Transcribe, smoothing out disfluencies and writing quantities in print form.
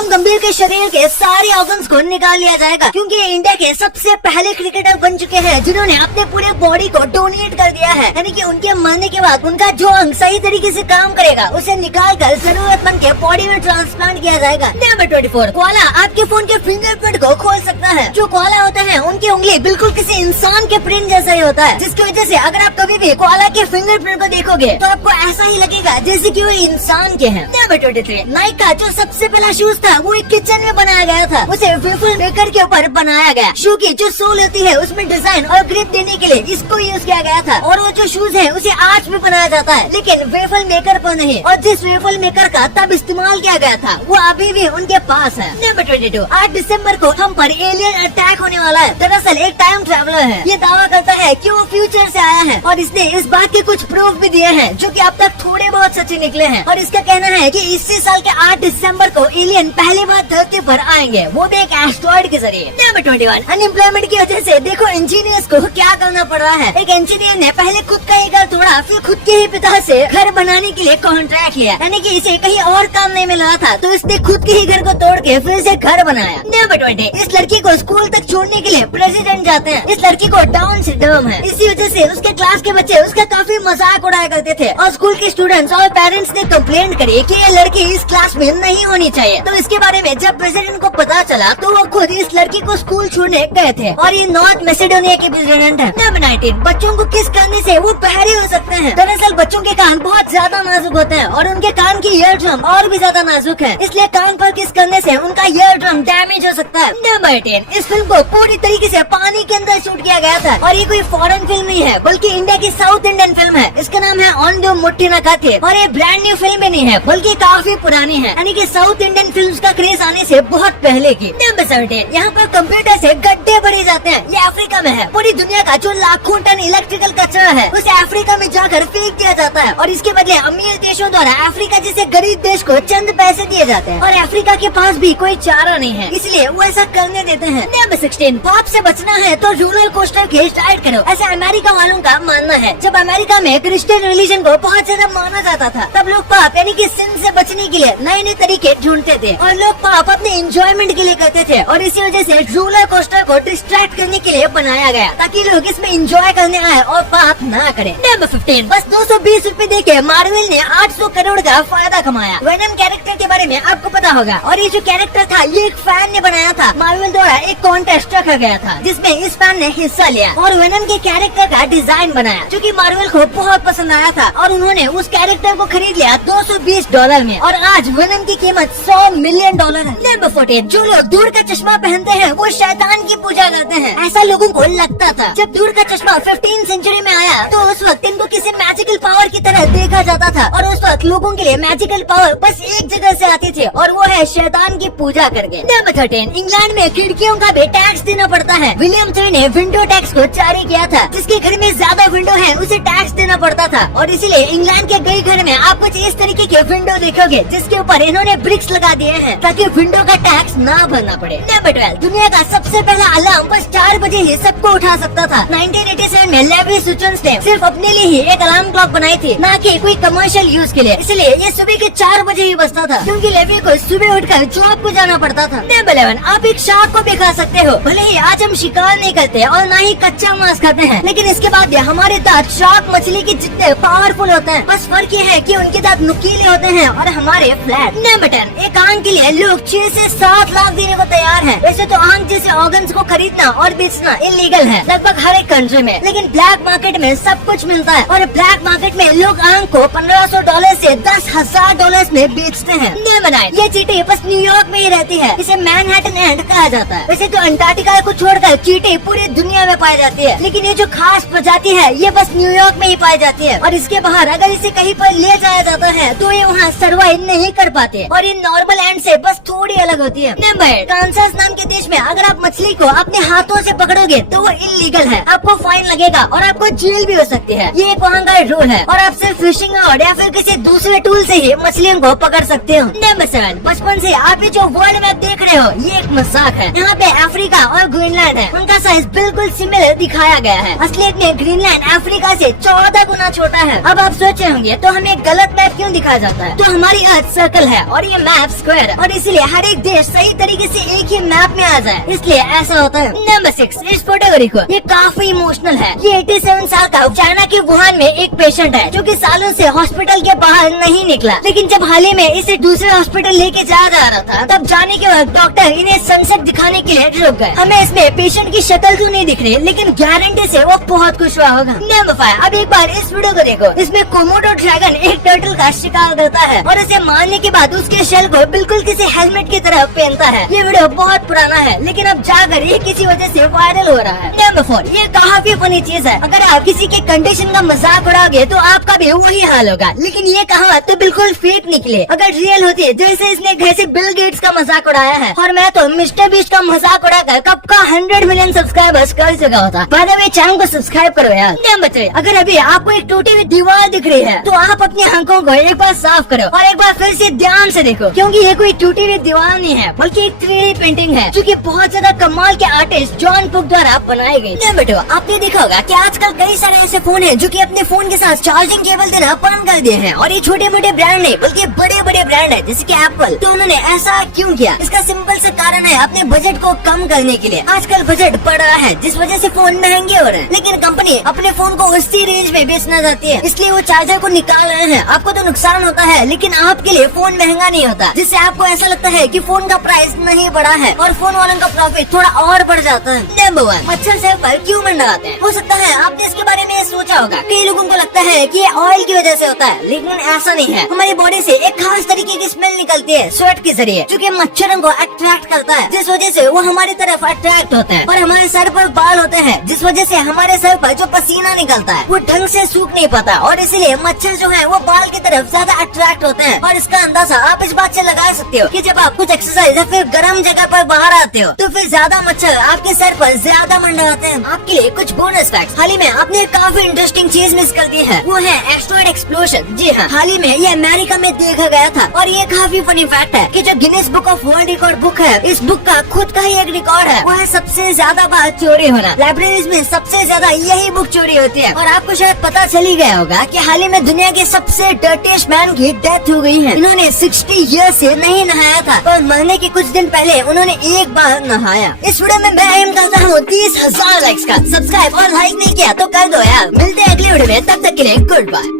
गौतम गंभीर के शरीर के सारे ऑर्गन्स को निकाल लिया जाएगा, क्योंकि ये इंडिया के सबसे पहले क्रिकेटर बन चुके हैं जिन्होंने अपने पूरे बॉडी को डोनेट कर दिया है। यानी कि उनके मरने के बाद उनका जो अंग सही तरीके से काम करेगा उसे निकाल कर जरूरतमंद के बॉडी में ट्रांसप्लांट किया जाएगा। नंबर 24, कोआला आपके फोन के फिंगरप्रिंट को खोल सकता है। जो कोआला होते हैं उनकी उंगली बिल्कुल किसी इंसान के प्रिंट जैसा ही होता है, जिसकी वजह से अगर आप कभी भी कोआला के फिंगरप्रिंट को देखोगे तो आपको ऐसा ही लगेगा जैसे कि वो इंसान के हैं। नंबर 23, नाइक का जो सबसे पहला शूज था वो एक किचन में बनाया गया था, उसे वेफल मेकर के ऊपर बनाया गया। शू की जो सोल होती है उसमें डिजाइन और ग्रिप देने के लिए इसको यूज किया गया था, और वो जो शूज है उसे आज भी बनाया जाता है, लेकिन वेफल मेकर पर नहीं। और जिस वेफल मेकर का तब इस्तेमाल किया गया था वो अभी भी उनके पास है। नंबर 22, 8 दिसंबर को हम पर एलियन अटैक होने वाला है। दरअसल एक टाइम ट्रैवलर है, ये दावा करता है कि वो फ्यूचर से आया है, और इसने इस बात के कुछ प्रूफ भी दिए हैं जो कि अब तक थोड़े बहुत सच्चे निकले हैं। और इसका कहना है कि इसी साल के 8 दिसंबर को एलियन पहली बार धरती पर आएंगे, वो भी एक एस्ट्रॉइड के जरिए। नंबर 21, अनएम्प्लॉयमेंट की वजह से देखो इंजीनियर्स को क्या करना पड़ रहा है। एक इंजीनियर ने पहले खुद का ही घर तोड़ा, फिर खुद के ही पिता से घर बनाने के लिए कॉन्ट्रैक्ट लिया, यानी कि इसे कहीं और काम नहीं मिल रहा था तो इसने खुद के ही घर को तोड़ के फिर से घर बनाया। नंबर 20, इस लड़की को स्कूल तक छोड़ने के लिए प्रेसिडेंट जाते हैं। इस लड़की को डाउन सिंड्रोम है, इसी वजह से उसके क्लास के बच्चे उसका काफी मजाक उड़ाया करते थे, और स्कूल के स्टूडेंट्स और पेरेंट्स ने कंप्लेंट करी कि ये लड़की इस क्लास में नहीं होनी चाहिए। तो इसके बारे में जब प्रेसिडेंट को पता चला तो वो खुद इस लड़की को स्कूल छोड़ने गए थे, और ये नॉर्थ मैसेडोनिया के प्रेसिडेंट है। नंबर 19, बच्चों को किस करने से वो बहरे हो सकते हैं। दरअसल बच्चों के कान बहुत ज्यादा नाजुक होते हैं और उनके कान की ईयर ड्रम और भी ज्यादा नाजुक है, इसलिए कान पर किस करने से उनका ईयर ड्रम डैमेज हो सकता है। नंबर 10, इस फिल्म को पूरी तरीके से पानी के अंदर शूट किया गया था, और ये कोई फॉरेन फिल्म नहीं है बल्कि इंडिया की साउथ इंडियन फिल्म है। इसका नाम है ऑन दो मुट्ठी न खाते, और ये ब्रांड न्यू फिल्म नहीं है बल्कि काफी पुरानी है, यानी कि साउथ इंडियन फिल्म्स का क्रेज आने से बहुत पहले की। नंबर 17, यहाँ पर कंप्यूटर से गड्ढे भरे जाते हैं, ये अफ्रीका में है। पूरी दुनिया का जो लाखों टन इलेक्ट्रिकल कचरा है उसे अफ्रीका में जाकर फेंक दिया जाता है, और इसके बदले अमीर देशों द्वारा अफ्रीका जैसे गरीब देश को चंद पैसे दिए जाते हैं, और अफ्रीका के पास भी कोई चारा नहीं है, इसलिए वो ऐसा करने देते हैं। नंबर 16, पाप से बचना है तो रोलर कोस्टर की राइड करो, ऐसा अमेरिका वालों का मानना है। जब अमेरिका में क्रिश्चियन रिलीजन को बहुत ज्यादा माना जाता था तब लोग पाप यानी कि सिन से बचने के लिए नए नए तरीके ढूंढते थे, और लोग पाप अपने एंजॉयमेंट के लिए करते थे, और इसी वजह से रोलर कोस्टर को डिस्ट्रैक्ट करने के लिए बनाया गया ताकि लोग इसमें एंजॉय करने आए और पाप ना करें। नंबर 15, बस 220 रूपए देके मार्वल ने 800 करोड़ का फायदा कमाया। वेनम कैरेक्टर के बारे में आपको पता होगा, और ये जो कैरेक्टर था ये एक फैन ने बनाया था। मार्वल द्वारा एक कॉन्टेस्ट रखा गया था जिसमें इस फैन ने हिस्सा लिया और वेनम के कैरेक्टर का डिजाइन बनाया, जो कि मार्वल को बहुत पसंद आया था, और उन्होंने उस कैरेक्टर को खरीद लिया $220 में, और आज वेनम की कीमत $100 मिलियन है। नंबर 14, जो लोग दूर का चश्मा पहनते हैं वो शैतान की पूजा करते हैं, ऐसा लोगों को लगता था। जब दूर का चश्मा 15th सेंचुरी में आया तो उस वक्त इनको किसी मैजिकल पावर की तरह देखा जाता था, और उस वक्त लोगों के लिए मैजिकल पावर बस एक जगह से आती थी, और वो है शैतान की पूजा करके। नंबर 13, इंग्लैंड में खिड़कियों का भी टैक्स देना पड़ता है। विलियम 3 ने विंडो टैक्स को जारी किया था, जिसके घर में ज्यादा विंडो है उसे टैक्स देना पड़ता था, और इसीलिए इंग्लैंड के कई घर में आप कुछ इस तरीके के विंडो देखोगे जिसके ऊपर इन्होंने ब्रिक्स लगा दिए हैं ताकि विंडो का टैक्स ना भरना पड़े। नंबर 12, दुनिया का सबसे पहला अलार्म बस 4 बजे ही सबको उठा सकता था। 1987 में लेवी सुचन्स ने सिर्फ अपने लिए ही एक अलार्म क्लॉक बनाई थी, ना कि कोई कमर्शियल यूज के लिए, इसलिए ये सुबह के 4 बजे ही बजता था, क्योंकि लेवी को सुबह उठकर जॉब को जाना पड़ता था। नंबर 11, आप एक शार्क को भी खा सकते हो। भले ही आज हम शिकार नहीं करते और ना ही कच्चा मांस खाते हैं, लेकिन इसके बाद हमारे दांत शार्क मछली की जितने पावरफुल होते हैं, बस फर्क ये है कि उनके दांत नुकीले होते हैं और हमारे फ्लैट। नंबर 10, एक आंख के लिए लोग 6 से 7 लाख देने को तैयार हैं। वैसे तो आंख जैसे ऑर्गन्स को खरीदना और बेचना इलीगल है लगभग हर एक कंट्री में, लेकिन ब्लैक मार्केट में सब कुछ मिलता है, और ब्लैक मार्केट में लोग आंख को $1500 से $10,000 में बेचते हैं। नंबर 9, ये चींटी बस न्यूयॉर्क में ही रहती है, इसे मैनहट्टन एंट कहा जाता है। वैसे तो अंटार्कटिका को छोड़कर चींटी पूरी दुनिया में पाई जाती है, लेकिन ये जो खास प्रजाति है ये बस न्यूयॉर्क में ही पाई जाती है, और इसके बाहर अगर इसे कहीं पर ले जाया जाता है तो ये वहाँ सर्वाइव नहीं कर पाते, और ये नॉर्मल एंट से बस थोड़ी अलग होती है। नंबर 8, कांसास नाम के देश में अगर आप मछली को अपने हाथों से पकड़ोगे तो वो इलीगल है, आपको फाइन लगेगा और आपको जेल भी हो सकती है। ये एक वहाँ का रूल है, और आप सिर्फ फिशिंग रॉड या फिर किसी दूसरे टूल से ही मछलियों को पकड़ सकते हो। नंबर 7, बचपन से आप ये जो वर्ल्ड मैप देख रहे हो ये एक मजाक है। यहाँ पे अफ्रीका और ग्रीनलैंड है, उनका साइज बिल्कुल सिमिलर दिखाया गया है। असलियत में ग्रीनलैंड अफ्रीका से 14 गुना छोटा है। अब आप सोचे होंगे तो हमें गलत मैप क्यों दिखाया जाता है, तो हमारी अर्थ सर्कल है और ये मैप स्क्वायर है, और इसीलिए हर एक देश सही तरीके से एक ही मैप में आ जाए, इसलिए ऐसा होता है। नंबर 6, इस फोटो को देखो, ये काफी इमोशनल है। ये 87 साल का चाइना के वुहान में एक पेशेंट है जो कि सालों से हॉस्पिटल के बाहर नहीं निकला, लेकिन जब हाल ही में इसे दूसरे हॉस्पिटल लेके जा रहा था, तब जाने के बाद डॉक्टर इन्हें सनसेट दिखाने के लिए रुक गए। हमें इसमें पेशेंट की शक्ल तो नहीं दिख रही, लेकिन गारंटी से वो बहुत खुश हुआ होगा। नंबर 5, अब एक बार इस वीडियो को देखो। इसमें कोमोडो ड्रैगन एक टर्टल का शिकार करता है और इसे मारने के बाद उसके शेल को बिल्कुल किसी हेलमेट की तरह पहनता है। ये वीडियो बहुत पुराना है, लेकिन अब जाकर ये किसी वजह से वायरल हो रहा है। नंबर 4, ये काफी फनी चीज है। अगर आप किसी के कंडीशन का मजाक उड़ाओगे तो आपका भी वही हाल होगा, लेकिन ये कहावत तो बिल्कुल फेक निकले। अगर रियल होती है, जैसे इसने घर से बिल गेट्स का मजाक उड़ाया है, और मैं तो मिस्टर बीस्ट का मजाक उड़ाकर कब का 100 मिलियन सब्सक्राइबर्स कर चुका होता। बाय द वे, चैनल को सब्सक्राइब करो यार। नंबर 3, अगर अभी आपको एक टूटी हुई दीवार दिख रही है तो आप अपनी आंखों को एक बार साफ करो और एक बार फिर से ध्यान से देखो, क्योंकि ये कोई टूटी हुई दीवार नहीं है, बल्कि एक 3D पेंटिंग है जो कि बहुत ज्यादा कमाल के आर्टिस्ट जॉन पुक द्वारा बनाई गई। नंबर 2, आपने देखा होगा कि आजकल कई सारे ऐसे फोन हैं जो कि अपने फोन के साथ चार्जिंग केबल देना बंद कर दिए हैं, और ये छोटे मोटे ब्रांड नहीं बल्कि बड़े बड़े ब्रांड है जैसे कि एप्पल। तो उन्होंने ऐसा क्यों किया? इसका सिंपल सा कारण है अपने बजट को कम करने के लिए। आजकल बजट बढ़ रहा है, जिस वजह से फोन महंगे हो रहे हैं, लेकिन कंपनी अपने फोन को उसी रेंज में बेचना चाहती है, इसलिए वो चार्जर को निकाल रहे हैं। आपको तो नुकसान होता है, लेकिन आपके लिए फोन महंगा नहीं होता, जिससे आपको ऐसा लगता है कि फोन का प्राइस नहीं बढ़ा है और फोन वालों का प्रॉफिट थोड़ा और बढ़ जाता है। नंबर 1, मच्छर सर पर क्यों मंडराते हैं? हो सकता है आपने इसके बारे में सोचा होगा। कई लोगों को लगता है कि ऑयल की वजह से होता है, लेकिन ऐसा नहीं है। हमारी बॉडी से एक खास तरीके की स्मेल निकलती है स्वेट के जरिए, जो कि मच्छरों को अट्रैक्ट करता है, जिस वजह से वो हमारी तरफ अट्रैक्ट होते हैं। और हमारे सर पर बाल होते हैं, जिस वजह से हमारे सर पर जो पसीना निकलता है वो ढंग से सूख नहीं पाता, और इसीलिए मच्छर जो है वो बाल की तरफ ज्यादा अट्रैक्ट होते हैं। और इसका अंदाजा आप इस बात से लगा सकते हो कि जब आप कुछ एक्सरसाइज या फिर गर्म जगह पर बाहर आते हो तो फिर ज्यादा मच्छर आपके सर पर ज्यादा मंडराते हैं। आपके लिए कुछ बोनस फैक्ट्स। हाल ही में आपने काफी इंटरेस्टिंग चीज मिस कर दी है, वो है एस्टेरॉयड एक्सप्लोजन। जी हाँ, हाल ही में ये अमेरिका में देखा गया था, और ये काफी फनी फैक्ट है कि जो Guinness book of world record book है, इस बुक का खुद का ही एक रिकॉर्ड है, वो है सबसे ज्यादा बार चोरी होना। लाइब्रेरीज में सबसे ज्यादा यही बुक चोरी होती है। और आपको शायद पता चल ही गया होगा कि हाल ही में दुनिया के सबसे डर्टीएस्ट मैन की डेथ हो गई है। इन्होंने 60 ईयर से नहीं नहाया था, और मरने के कुछ दिन पहले उन्होंने एक बार नहाया। इस वीडियो में मैं एम करता हूँ 30,000 लाइक्स का। सब्सक्राइब और लाइक नहीं किया तो कर दो यार। मिलते हैं अगले वीडियो में, तब तक के लिए गुड बाय।